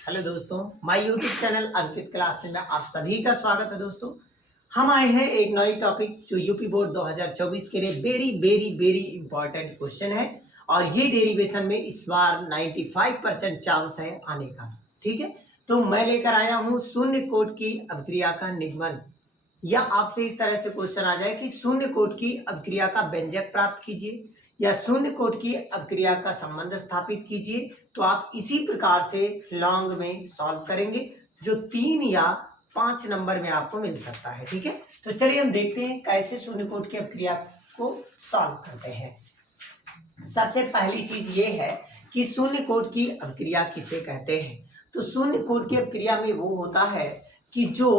Hello दोस्तों, my YouTube channel Ankit classes में आप सभी का स्वागत है। दोस्तों, हम आए हैं एक नई टॉपिक जो यूपी बोर्ड 2024 के लिए very very very important question है और ये डेरिवेशन में इस बार 95% चांस है आने का। ठीक है, तो मैं लेकर आया हूँ शून्य कोट की अभिक्रिया का निगमन। या आपसे इस तरह से क्वेश्चन आ जाए कि शून्य कोट की अभिक्रिया का व्यंजक प्राप्त कीजिए या शून्य कोट की अभिक्रिया का संबंध स्थापित कीजिए, तो आप इसी प्रकार से लॉन्ग में सॉल्व करेंगे जो 3 या 5 नंबर में आपको मिल सकता है। ठीक है, तो चलिए हम देखते हैं कैसे शून्य कोट की अभिक्रिया को सॉल्व करते हैं। सबसे पहली चीज ये है कि शून्य कोट की अभिक्रिया किसे कहते हैं। तो शून्य कोट की अभिक्रिया में वो होता है कि जो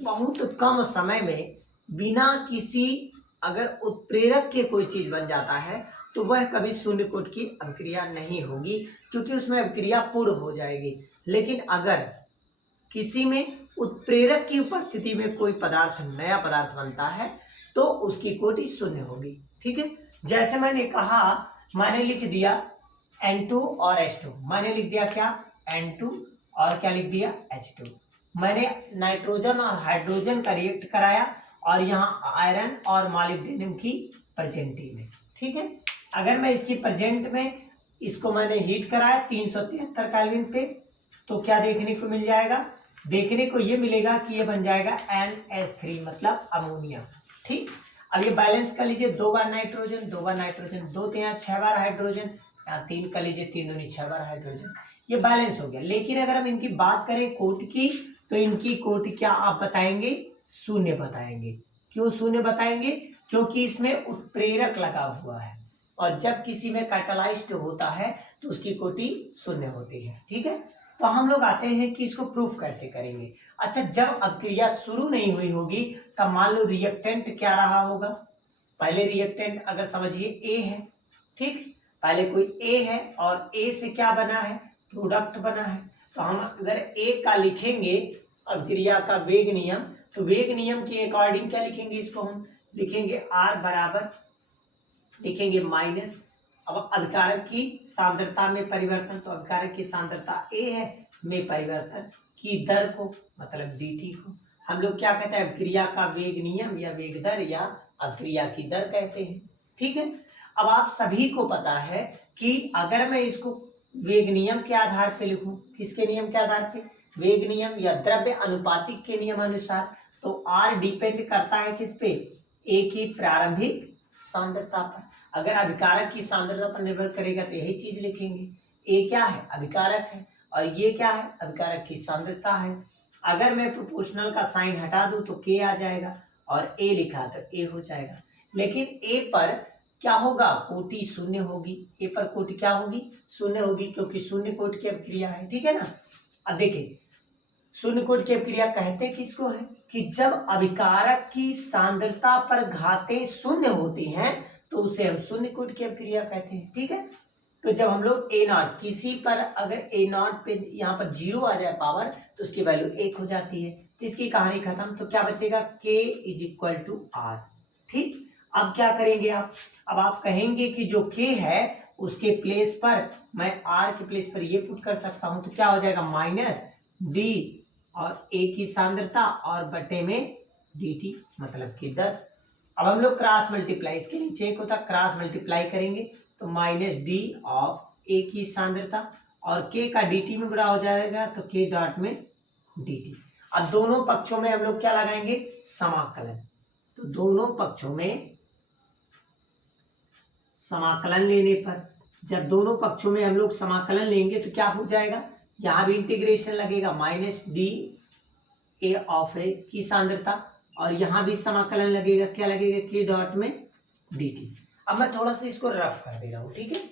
बहुत कम समय में बिना किसी अगर उत्प्रेरक के कोई चीज बन जाता है तो वह कभी शून्य कोट की अभिक्रिया नहीं होगी, क्योंकि उसमें अभिक्रिया पूर्ण हो जाएगी। लेकिन अगर किसी में उत्प्रेरक की उपस्थिति में कोई पदार्थ नया पदार्थ बनता है तो उसकी कोटि शून्य होगी। ठीक है, जैसे मैंने कहा, मैंने लिख दिया N2 और H2। मैंने लिख दिया क्या, N2 और क्या लिख दिया, H2। मैंने नाइट्रोजन और हाइड्रोजन का रिएक्ट कराया और यहाँ आयरन और मॉलिब्डेनम की प्रेजेंटी में। ठीक है, अगर मैं इसकी प्रेजेंट में इसको मैंने हीट कराया 373 केल्विन पे, तो क्या देखने को मिल जाएगा, देखने को ये मिलेगा कि ये बन जाएगा NH3 मतलब अमोनिया। ठीक, अब ये बैलेंस कर लीजिए, 2 बार नाइट्रोजन 2 बार नाइट्रोजन, 2 तो यहाँ 6 बार हाइड्रोजन, यहाँ 3 कर लीजिए, 3 दूनी 6 बार हाइड्रोजन, ये बैलेंस हो गया। लेकिन अगर हम इनकी बात करें कोट की, तो इनकी कोट क्या आप बताएंगे, शून्य बताएंगे। क्यों शून्य बताएंगे, क्योंकि इसमें उत्प्रेरक लगा हुआ है और जब किसी में कैटालाइज्ड होता है तो उसकी कोटि शून्य होती है। ठीक है, तो हम लोग आते हैं कि इसको प्रूफ कैसे करेंगे। अच्छा, जब अभिक्रिया शुरू नहीं हुई होगी तब मान लो रिएक्टेंट क्या रहा होगा। पहले रिएक्टेंट अगर समझिए ए है, ठीक, पहले कोई ए है और ए से क्या बना है, प्रोडक्ट बना है। तो हम अगर ए का लिखेंगे अभिक्रिया का वेग नियम, तो वेग नियम के अकॉर्डिंग क्या लिखेंगे, इसको हम लिखेंगे आर बराबर लिखेंगे माइनस, अब अभिकारक की सांद्रता में परिवर्तन, तो अभिकारक की सांद्रता ए है में परिवर्तन की दर को मतलब dt को हम लोग क्या कहते हैं, अभिक्रिया का वेग नियम या वेग दर या अभिक्रिया की दर कहते हैं। ठीक है, अब आप सभी को पता है कि अगर मैं इसको वेग नियम के आधार पे लिखूं, किसके नियम के आधार पे, वेग नियम या द्रव्य अनुपातिक के नियम अनुसार, तो R डिपेंड करता है किस पे, A की प्रारंभिक सांद्रता पर। अगर अभिकारक की सांद्रता पर निर्भर करेगा तो यही चीज लिखेंगे, ए क्या है, अभिकारक है, और ये क्या है, अभिकारक की सांद्रता है। अगर मैं प्रोपोर्शनल का साइन हटा दूं तो के आ जाएगा और ए लिखा तो ए हो जाएगा। लेकिन ए पर क्या होगा, कोटि शून्य होगी, ए पर कोटि क्या होगी, शून्य होगी, क्योंकि शून्य कोटि की अभिक्रिया है। ठीक है ना, अब देखिए शून्य कोटि की अभिक्रिया कहते किसको है, कि जब अभिकारक की सांद्रता पर घातें शून्य होती हैं तो उसे हम शून्य कोटि की अभिक्रिया कहते हैं। ठीक है, तो जब हम लोग ए नॉट किसी पर अगर ए नॉट पे यहाँ पर 0 आ जाए पावर तो उसकी वैल्यू 1 हो जाती है, तो इसकी कहानी खत्म। तो क्या बचेगा, k is equal to R. ठीक, अब क्या करेंगे आप, अब आप कहेंगे कि जो k है उसके प्लेस पर मैं r के प्लेस पर ये पुट कर सकता हूं, तो क्या हो जाएगा माइनस d और a की सांद्रता और बटे में dt मतलब की दर। अब हम लोग क्रॉस मल्टीप्लाई, इसके नीचे एक होता क्रॉस मल्टीप्लाई करेंगे तो माइनस डी ऑफ ए की सांद्रता और के का dt में गुणा हो जाएगा तो के डॉट में dt। अब दोनों पक्षों में हम लोग क्या लगाएंगे, समाकलन, तो दोनों पक्षों में समाकलन लेने पर, जब दोनों पक्षों में हम लोग समाकलन लेंगे तो क्या हो जाएगा, यहां भी इंटीग्रेशन लगेगा माइनस डी ए ऑफ ए की सांद्रता और यहां भी समाकलन लगेगा, क्या लगेगा, के डॉट में dt। अब मैं थोड़ा सा इसको रफ कर दे रहा हूं, ठीक है,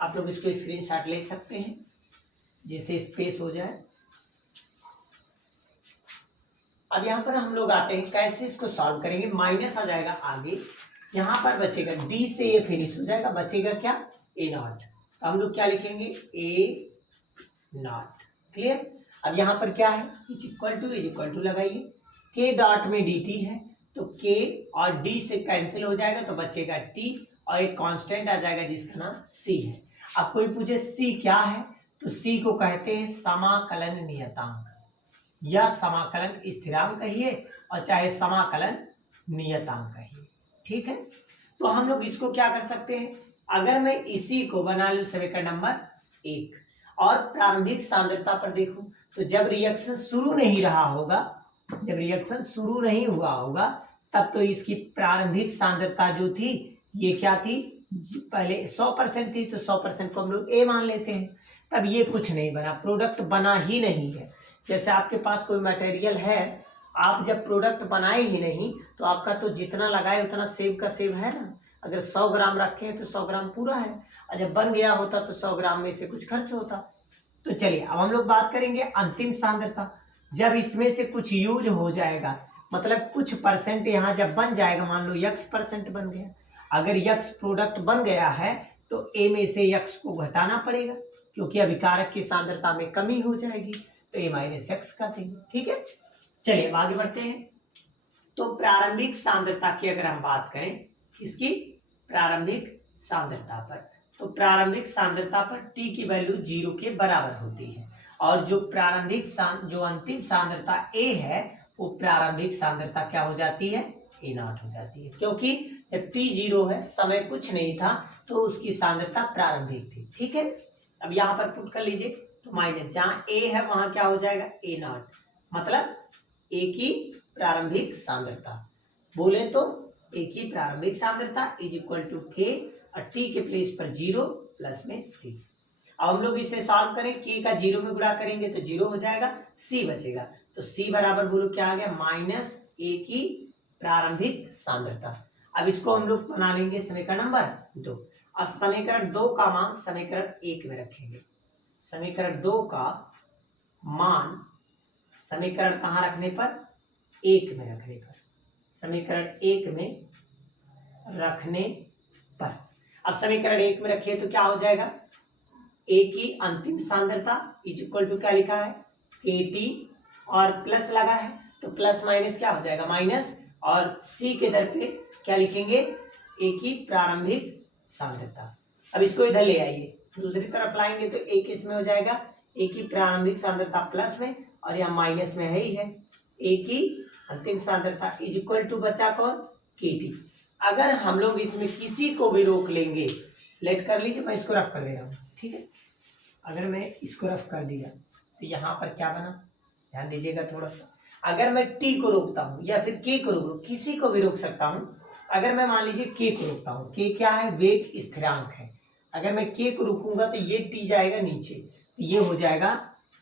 आप लोग इसको स्क्रीनशॉट ले सकते हैं जिससे स्पेस हो जाए। अब यहाँ पर हम लोग आते हैं कैसे इसको सॉल्व करेंगे, माइनस आ जाएगा आगे, यहाँ पर बचेगा डी से ये फिनिश हो जाएगा, बचेगा क्या, ए नॉट, तो हम लोग क्या लिखेंगे, ए नॉट। क्लियर, अब यहाँ पर क्या है, इज इक्वल टू लगाइए, के डॉट में dt है तो k और d से कैंसिल हो जाएगा तो बचेगा t और एक कांस्टेंट आ जाएगा जिसका नाम c है। अब कोई पूछे c क्या है, तो सी को कहते हैं समाकलन नियतांक, या समाकलन स्थिरांक कहिए और चाहे समाकलन नियतांक कहिए। ठीक है, तो हम लोग इसको क्या कर सकते हैं, अगर मैं इसी को बना लूं समीकरण नंबर 1 और प्रारंभिक सांद्रता पर देखूं, तो जब रिएक्शन शुरू नहीं रहा होगा, जब रिएक्शन शुरू नहीं हुआ होगा, तब तो इसकी प्रारंभिक सांद्रता जो थी ये क्या थी, पहले 100% थी, तो 100% को हम लोग ए मान लेते हैं। तब ये कुछ नहीं बना, प्रोडक्ट बना ही नहीं है। जैसे आपके पास कोई मटेरियल है, आप जब प्रोडक्ट बनाए ही नहीं तो आपका तो जितना लगाए उतना सेव का सेव है ना। अगर 100 ग्राम रखे हैं तो 100 ग्राम पूरा है, और जब बन गया होता तो 100 ग्राम में से कुछ खर्च होता। तो चलिए अब हम लोग बात करेंगे अंतिम सांद्रता। जब इसमें से कुछ यूज हो जाएगा, मतलब कुछ परसेंट यहाँ जब बन जाएगा, मान लो x% बन गया, अगर x प्रोडक्ट बन गया है तो a में से x को घटाना पड़ेगा, क्योंकि अभिकारक की सांद्रता में कमी हो जाएगी, तो a-x कर देंगे। ठीक है, चलिए अब आगे बढ़ते हैं। तो प्रारंभिक सांद्रता की अगर हम बात करें, किसकी, प्रारंभिक सांद्रता पर, तो प्रारंभिक सांद्रता पर t की वैल्यू 0 के बराबर होती है, और जो प्रारंभिक जो अंतिम सांद्रता a है वो प्रारंभिक सांद्रता क्या हो जाती है, a0 हो जाती है, क्योंकि जब t 0 है, समय कुछ नहीं था, तो उसकी सांद्रता प्रारंभिक थी। ठीक है, अब यहाँ पर पुट कर लीजिए, तो माइनस जहाँ a है वहां क्या हो जाएगा, a0, मतलब a की प्रारंभिक सांद्रता, बोले तो a की प्रारंभिक सांद्रता इज इक्वल टू k, और t के प्लेस पर 0 प्लस में c। अब हम लोग इसे सॉल्व करें, k का 0 में गुणा करेंगे तो 0 हो जाएगा, c बचेगा, तो c बराबर बोलो क्या आ गया, माइनस a की प्रारंभिक सांद्रता। अब इसको हम लोग बना लेंगे समीकरण नंबर 2। अब समीकरण 2 का मान समीकरण 1 में रखेंगे। समीकरण 2 का मान समीकरण कहाँ रखने पर, 1 में रखने पर, समीकरण 1 में रखने पर। अब समीकरण 1 में रखिए तो क्या हो जाएगा, a की अंतिम सांद्रता इज इक्वल टू क्या लिखा है, at, और प्लस लगा है तो प्लस माइनस क्या हो जाएगा, माइनस, और c के दर पे क्या लिखेंगे, a की प्रारंभिक सांद्रता। अब इसको इधर ले आइए, दूसरी तरफ लाएंगे तो a किस में हो जाएगा, a की प्रारंभिक सांद्रता प्लस में, और यहाँ माइनस में है ही है, a की अंतिम सांद्रता इज इक्वल टू बचा कौन, kT। अगर हम लोग इसमें किसी को भी रोक लेंगे, लेट कर लीजिए, मैं इसको रफ कर दे रहा हूँ। ठीक है, अगर मैं इसको रफ कर दिया तो यहाँ पर क्या बना, ध्यान दीजिएगा थोड़ा सा। अगर मैं t को रोकता हूँ या फिर k को रोक, किसी को भी रोक सकता हूँ। अगर मैं मान लीजिए k को रोकता हूँ, k क्या है, वेग स्थिरांक है। अगर मैं k को रोकूंगा तो ये t जाएगा नीचे, तो ये हो जाएगा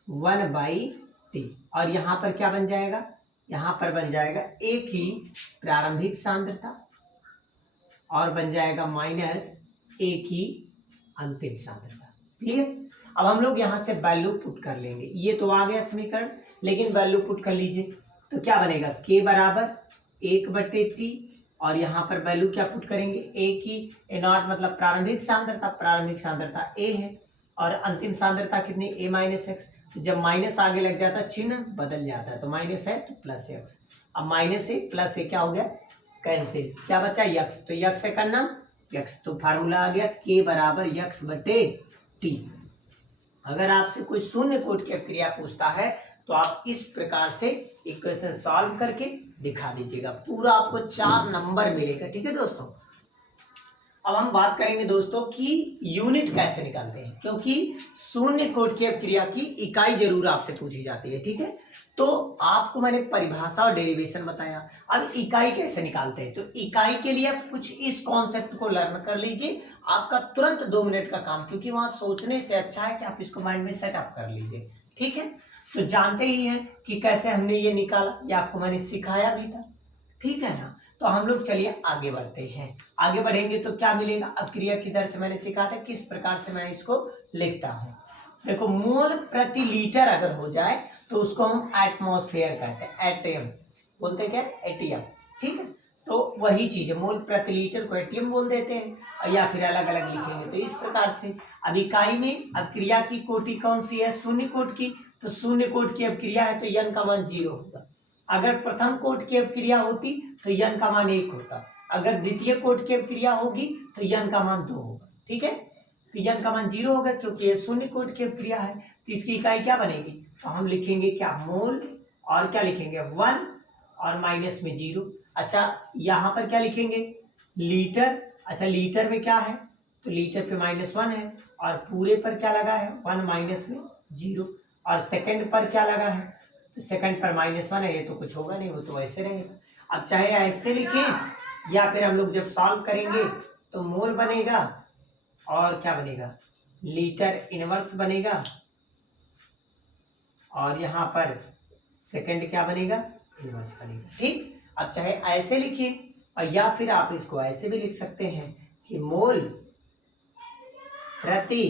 1/t, और यहाँ पर क्या बन जाएगा, यहाँ पर बन जाएगा a की प्रारंभिक सांद्रता, और बन जाएगा माइनस a की अंतिम सांद्रता। क्लियर। अब हम लोग यहाँ से वैल्यू पुट कर लेंगे, ये तो आ गया समीकरण, लेकिन वैल्यू पुट कर लीजिए तो क्या बनेगा, k बराबर 1/t, और यहाँ पर वैल्यू क्या पुट करेंगे, a की, a0 मतलब प्रारंभिक सांद्रता, प्रारंभिक सांद्रता a है, और अंतिम सांद्रता कितनी, a-x। तो जब माइनस आगे लग जाता है चिन्ह बदल जाता है, तो माइनस है तो प्लस x, अब माइनस से प्लस से क्या हो गया, कैंसिल, क्या बचा x, तो x से करना x, तो फार्मूला आ गया k बराबर x/t। अगर आपसे कोई शून्य कोट की क्रिया पूछता है तो आप इस प्रकार से इक्वेशन सॉल्व करके दिखा दीजिएगा, पूरा आपको 4 नंबर मिलेगा। ठीक है दोस्तों, अब हम बात करेंगे दोस्तों कि यूनिट कैसे निकालते हैं, क्योंकि शून्य कोट की क्रिया की इकाई जरूर आपसे पूछी जाती है। ठीक है, तो आपको मैंने परिभाषा और डेरिवेशन बताया, अब इकाई कैसे निकालते हैं। तो इकाई के लिए आप कुछ इस कॉन्सेप्ट को लर्न कर लीजिए, आपका तुरंत 2 मिनट का काम, क्योंकि वहां सोचने से अच्छा है कि आप इसको माइंड में सेटअप कर लीजिए। ठीक है, तो जानते ही हैं कि कैसे हमने ये निकाला, ये आपको मैंने सिखाया भी था। ठीक है ना, तो हम लोग चलिए आगे बढ़ते हैं। आगे बढ़ेंगे तो क्या मिलेगा, अब क्रिया की दर से मैंने सीखा था किस प्रकार से मैं इसको लिखता हूँ। देखो, मोल प्रति लीटर अगर हो जाए तो उसको हम एटमॉस्फेयर कहते हैं, एटीएम बोलते हैं, क्या एटीएम। ठीक है, तो वही चीज है, मोल प्रति लीटर को एटीएम बोल देते हैं, या फिर अलग अलग लिखेंगे तो इस प्रकार से। अब इकाई में अब क्रिया की कोटि कौन सी है, शून्य कोट की, तो शून्य कोट की अब क्रिया है तो n का मान 0 होगा। अगर प्रथम कोट की अब क्रिया होती तो n का मान 1 होता, अगर द्वितीय कोट की अब क्रिया होगी तो n का मान 2 होगा। ठीक है, तो यन का मान 0 होगा क्योंकि ये शून्य कोट की क्रिया है। तो इसकी इकाई क्या बनेगी, तो हम लिखेंगे क्या, मोल, और क्या लिखेंगे 1 और माइनस में 0। अच्छा यहाँ पर क्या लिखेंगे, लीटर। अच्छा लीटर में क्या है, तो लीटर पे -1 है, और पूरे पर क्या लगा है 1 माइनस में 0, और सेकंड पर क्या लगा है, तो सेकंड पर -1 है, ये तो कुछ होगा नहीं, वो तो ऐसे रहेगा। अब चाहे ऐसे लिखें या फिर हम लोग जब सॉल्व करेंगे तो मोल बनेगा और क्या बनेगा, लीटर इनवर्स बनेगा, और यहाँ पर सेकंड क्या बनेगा, इनवर्स बनेगा। ठीक, अब चाहे ऐसे लिखिए और या फिर आप इसको ऐसे भी लिख सकते हैं कि मोल प्रति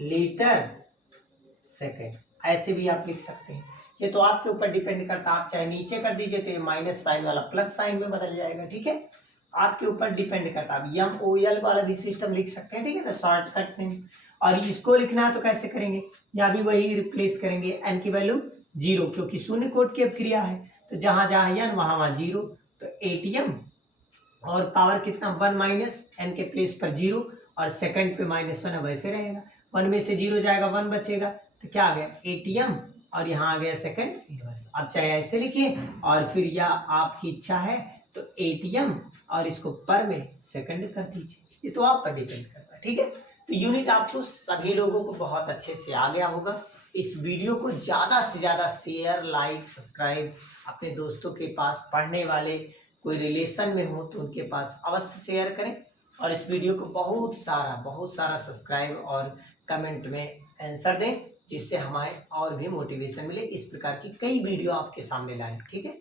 लीटर सेकंड, ऐसे भी आप लिख सकते हैं। ये तो आपके ऊपर डिपेंड करता है, आप चाहे नीचे कर दीजिए तो ये माइनस साइन वाला प्लस साइन में बदल जाएगा। ठीक है, आपके ऊपर डिपेंड करता है। MOL वाला भी सिस्टम लिख सकते हैं, ठीक है ना, शॉर्टकट में। और इसको लिखना है तो कैसे करेंगे, या भी वही रिप्लेस करेंगे, n की वैल्यू 0 क्योंकि शून्य कोट की क्रिया है, तो जहां जहां n वहां वहां 0। तो ATM और पावर कितना 1 माइनस n के प्लेस पर 0, और सेकंड पे -1 है, वैसे रहेगा। 1 में से 0 जाएगा 1 बचेगा, तो क्या आ गया ATM, और यहाँ आ गया सेकंड इनवर्स। अब चाहे ऐसे लिखिए और फिर या आपकी इच्छा है तो ATM और इसको पर में सेकंड कर दीजिए, ये तो आप पर डिपेंड करता है। ठीक है, तो यूनिट आपको सभी लोगों को बहुत अच्छे से आ गया होगा। इस वीडियो को ज़्यादा से ज़्यादा शेयर, लाइक, सब्सक्राइब, अपने दोस्तों के पास पढ़ने वाले कोई रिलेशन में हो तो उनके पास अवश्य शेयर करें, और इस वीडियो को बहुत सारा सब्सक्राइब और कमेंट में आंसर दें, जिससे हमारे और भी मोटिवेशन मिले, इस प्रकार की कई वीडियो आपके सामने लाएं। ठीक है।